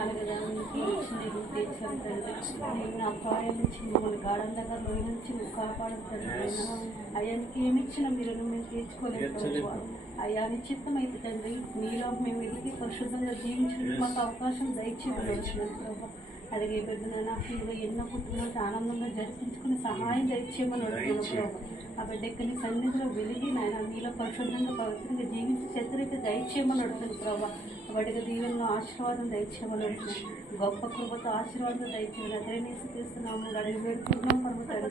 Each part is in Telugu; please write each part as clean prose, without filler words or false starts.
అలాగదానికి నేను అపాయం నుంచి మిమ్మల్ని గాఢం దగ్గర లోయ నుంచి కాపాడుతాను. అయ్యానికి ఏమి ఇచ్చినా మీరు మేము తీర్చుకోలేదు. అయ్యా నిశ్చితమైతే తండ్రి మీలో మేము ఎదిగి పరిశుద్ధంగా జీవించడానికి మాకు అవకాశం దయచేయమని వచ్చినాం ప్రభావ. అలాగే బిడ్డను నాకు ఎన్నో కుటుంబాలకు ఆనందంగా జరిపించుకుని సహాయం దయచేయమని అడుగుతున్నాం ప్రభావ. ఆ బిడ్డకి సన్నిధిలో వెలిగి నాయన మీలో పరిశుద్ధంగా పవిత్రంగా జీవించి శత్రువుకి దయచేయమని అడుగుతుంది ప్రభావ. వాటికి దీవెనలో ఆశీర్వాదం దయచేయమని అడుగుతున్నాం. గొప్ప కృపతో ఆశీర్వాదం దయచేయమని అగ్రనేసి తీస్తున్నాము అడిగి వేడుకుంటున్నాం పర్వతాడు.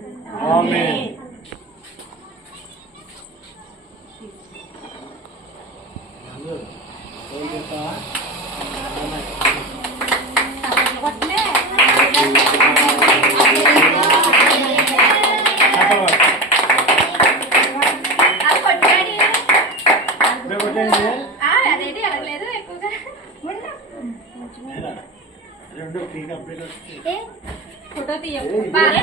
ఫోటో తీయకుండానే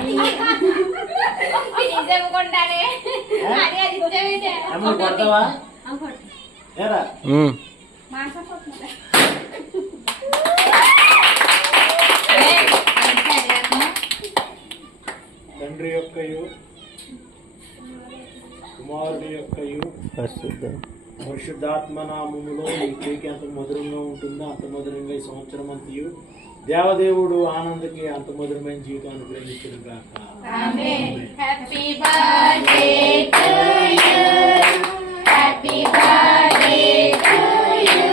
తండ్రి యొక్కయు కుమారుడి యొక్కయు పరిశుద్ధాత్మ నామములో ఈ కేక్ ఎంత మధురంగా ఉంటుందో అంత మధురంగా ఈ సంవత్సరం అంతయు దేవదేవుడు ఆనందకి అంత మధురమైన జీవితాన్ని గ్రహించిన గాక. Happy birthday to you, happy birthday to you,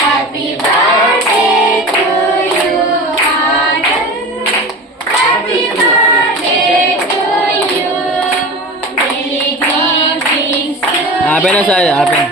happy birthday to you Anand, happy birthday to you, many greetings to you. ఆపేనా సార్ ఆపేనా.